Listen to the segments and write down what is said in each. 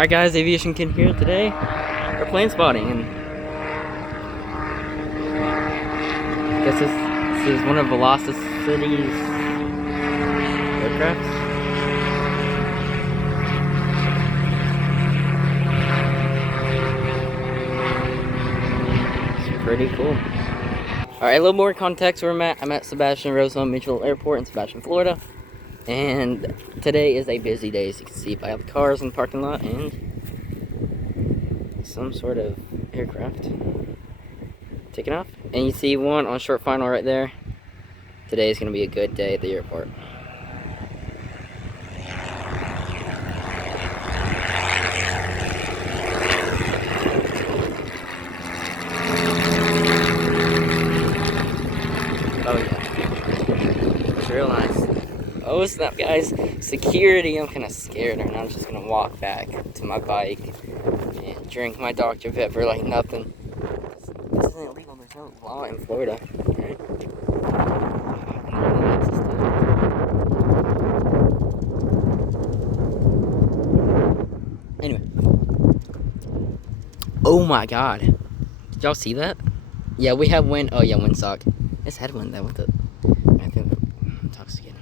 Alright guys, Aviation Kid here today. We're plane spotting, and I guess this is one of Velocity's aircrafts. It's pretty cool. Alright, a little more context where I'm at. I'm at Sebastian Roosevelt Mutual Airport in Sebastian, Florida. And today is a busy day, as you can see by all the cars in the parking lot and some sort of aircraft taking off. And you see one on short final right there. Today is going to be a good day at the airport. Oh yeah, it's real nice. Oh snap guys, security, I'm kind of scared right now. I'm just going to walk back to my bike and drink my Dr. Pepper like nothing. This isn't illegal, there's no law in Florida, right? Anyway. Oh my god. Did y'all see that? Yeah, we have wind. Oh yeah, windsock. It's headwind though with the, I think I'm intoxicated.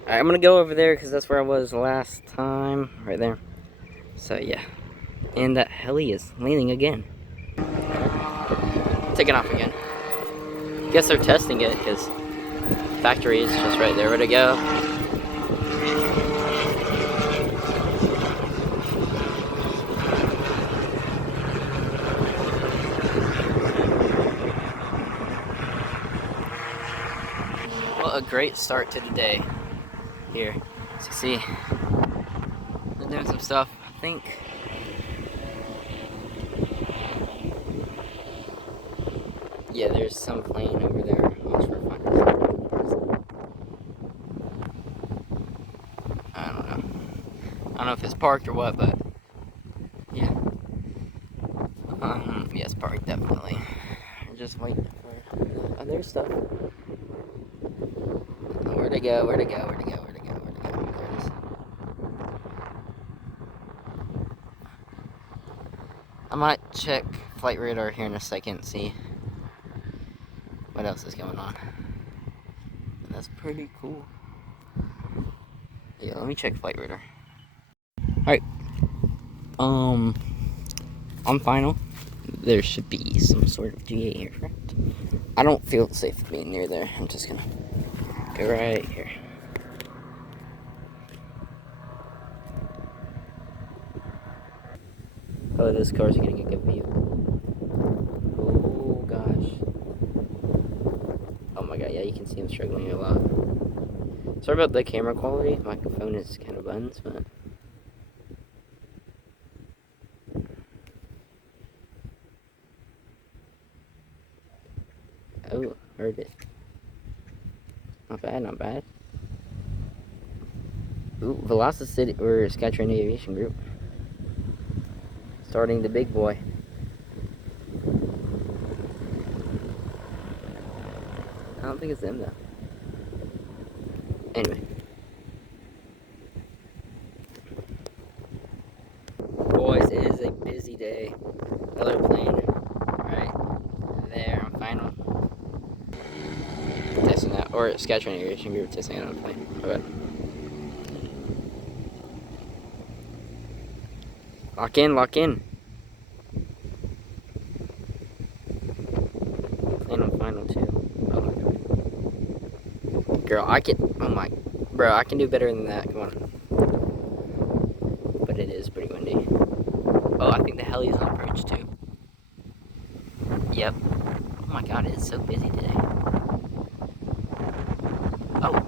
Alright, I'm gonna go over there because that's where I was last time. Right there. So yeah. And that heli is landing again. Taking off again. Guess they're testing it because factory is just right there. Where'd it go? Well, a great start to the day here. As you see, they're doing some stuff. I think yeah, there's some plane over there. I don't know. I don't know if it's parked or what, but yeah. Yes, parked definitely. We're just waiting for other stuff. Where'd it go? Where'd it go? Where'd it go? Where'd it go? Where'd it go? There it is. I might check flight radar here in a second, see what else is going on. And that's pretty cool. Yeah, let me check flight radar. Alright. On final, there should be some sort of GA aircraft. I don't feel safe being near there. I'm just gonna go right here. Oh, this car's getting a good view. Oh gosh. Oh my god, yeah, you can see I'm struggling a lot. Sorry about the camera quality. My phone is kind of buns, but oh, heard it. Not bad, not bad. Ooh, Velocity or Skytrain Aviation Group. Starting the big boy. I don't think it's them though. Anyway. Boys, it is a busy day. Another plane right there on final. Testing that, or Skytrain Aviation Group testing it on a plane. Okay. Lock in, lock in. Plane on final too. Oh my god. Girl, I can, oh my, bro, I can do better than that, come on. But it is pretty windy. Oh, I think the heli is on approach too. Yep. Oh my god, it is so busy today. Oh.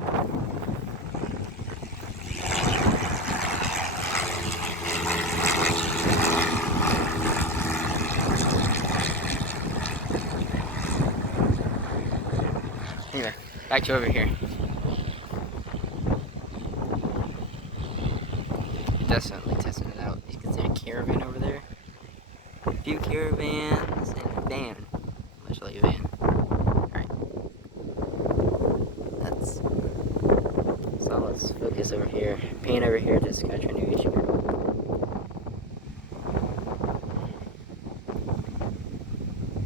Anyway, back to over here. definitely testing it out. You can see a caravan over there. A few caravans and a van. Literally a van. Alright. So let's focus over here. Pan over here to scratch our aviation.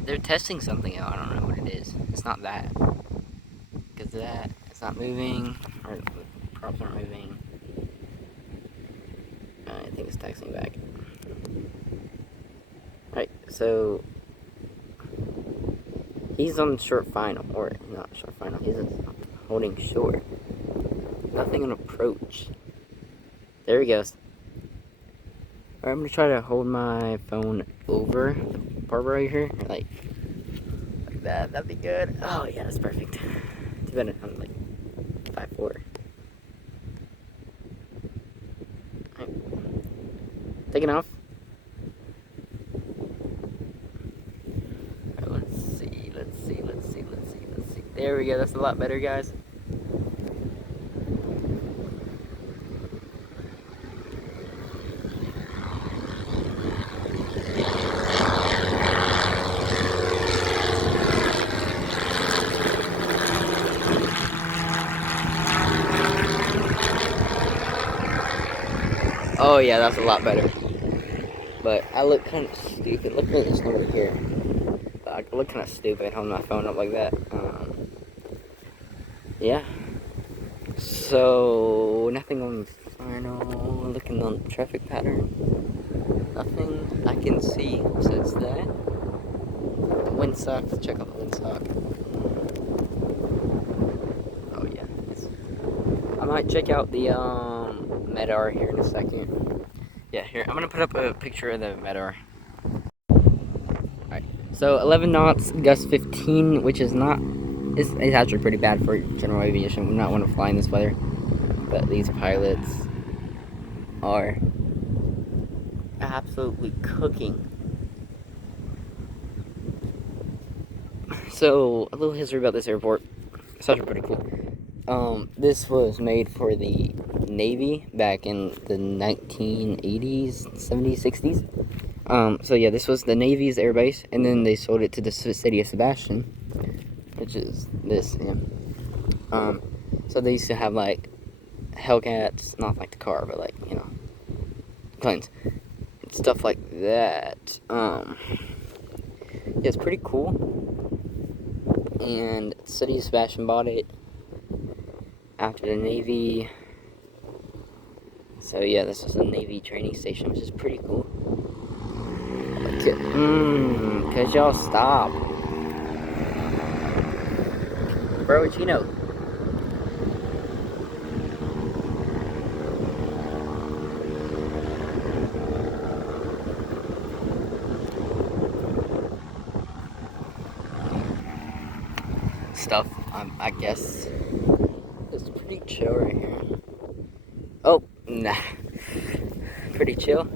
They're testing something out. I don't know what it is. It's not that. Because that, it's not moving. Or the props aren't moving. I think it's texting back. Alright, so he's on short final, or not short final, he's holding short. Nothing on approach. There he goes. Alright, I'm gonna try to hold my phone over the barber right here, like that. That'd be good. Oh yeah, that's perfect. Too bad I'm like 5'4". Alright, taking off. Let's see. There we go. That's a lot better, guys. Oh yeah, that's a lot better. But I look kind of stupid. Look at this over here. I look kind of stupid holding my phone up like that. Yeah. So nothing on final. Looking on the traffic pattern. Nothing I can see besides that. Windsock. Let's check out the windsock. Oh yeah. I might check out the Medar here in a second. Yeah, here I'm gonna put up a picture of the Medar. Alright. So 11 knots, gust 15, which is not. It's actually pretty bad for general aviation. Would not want to fly in this weather. But these pilots are absolutely cooking. So, a little history about this airport. It's actually pretty cool. This was made for the Navy back in the 1980s, 70s, 60s. So yeah, this was the Navy's airbase, and then they sold it to the city of Sebastian, which is this, yeah. So they used to have, like, Hellcats, not like the car, but, like, you know, planes, stuff like that. Yeah, it's pretty cool, and the city of Sebastian bought it after the Navy. So yeah, this is a Navy training station, which is pretty cool. Cause y'all stop. Bro, what you know? Stuff, I guess. It's pretty chill right here. Oh, nah. Pretty chill.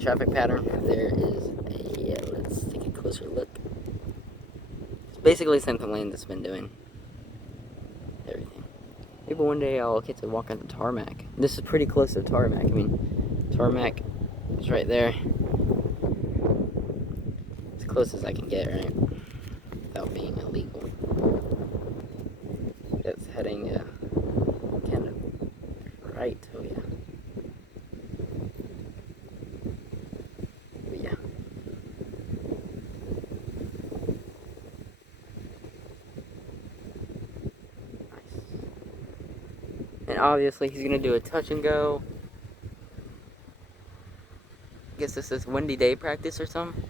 Traffic pattern. There is a, let's take a closer look. It's basically the same thing Landon's been doing. Everything. Maybe one day I'll get to walk on the tarmac. This is pretty close to the tarmac. I mean, tarmac is right there. As close as I can get, right? Without being illegal. It's heading kind of right. Oh yeah. But yeah. Nice. And obviously he's gonna do a touch and go. Guess this is windy day practice or something.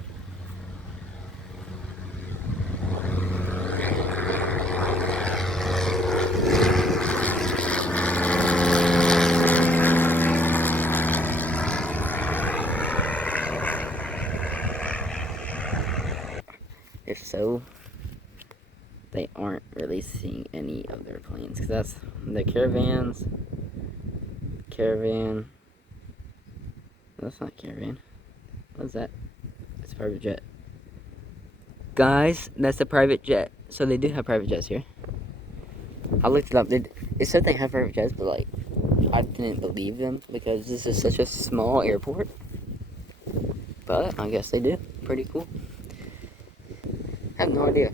If so, they aren't really seeing any of their planes, because that's the caravans. Caravan. That's not caravan. What's that? It's a private jet. Guys, that's a private jet. So they do have private jets here. I looked it up. It said they have private jets, but like, I didn't believe them because this is such a small airport. But I guess they do. Pretty cool. I have no idea.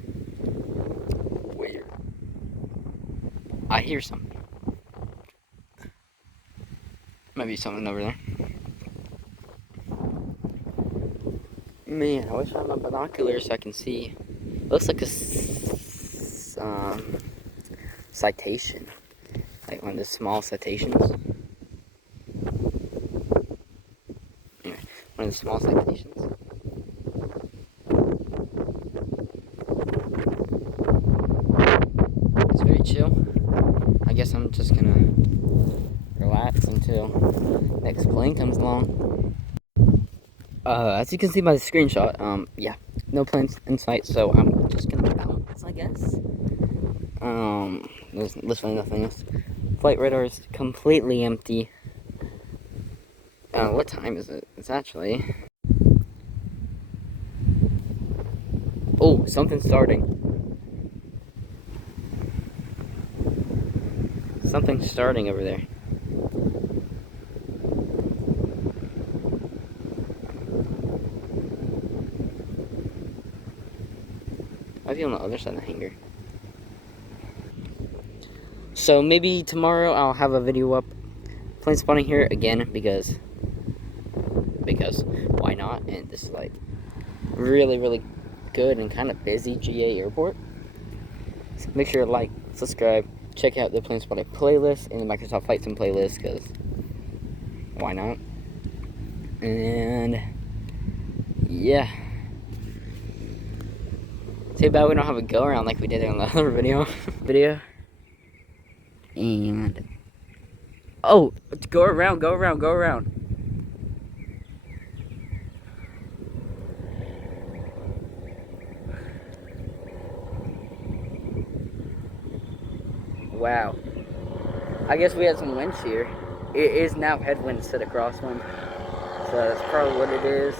Where? I hear something. Maybe something over there. Man, I wish I had my binoculars so I can see. Looks like a citation. Like one of the small citations. Anyway, one of the small citations. It's very chill. I guess I'm just gonna relax until next plane comes along. As you can see by the screenshot, yeah, no planes in sight, so I'm just gonna bounce, I guess. There's literally nothing else. Flight radar is completely empty. What time is it? It's actually... Oh, something's starting. Something's starting over there. I'll be on the other side of the hangar. So maybe tomorrow I'll have a video up. Planespotting here again because why not? And this is like really good and kind of busy GA airport. So make sure to like, subscribe, check out the Planespotting playlist and the Microsoft Flight Sim playlist because why not? And yeah. Too bad we don't have a go around like we did on the other video. And oh, go around. Wow. I guess we had some wind shear. It is now headwind instead of crosswind. So that's probably what it is.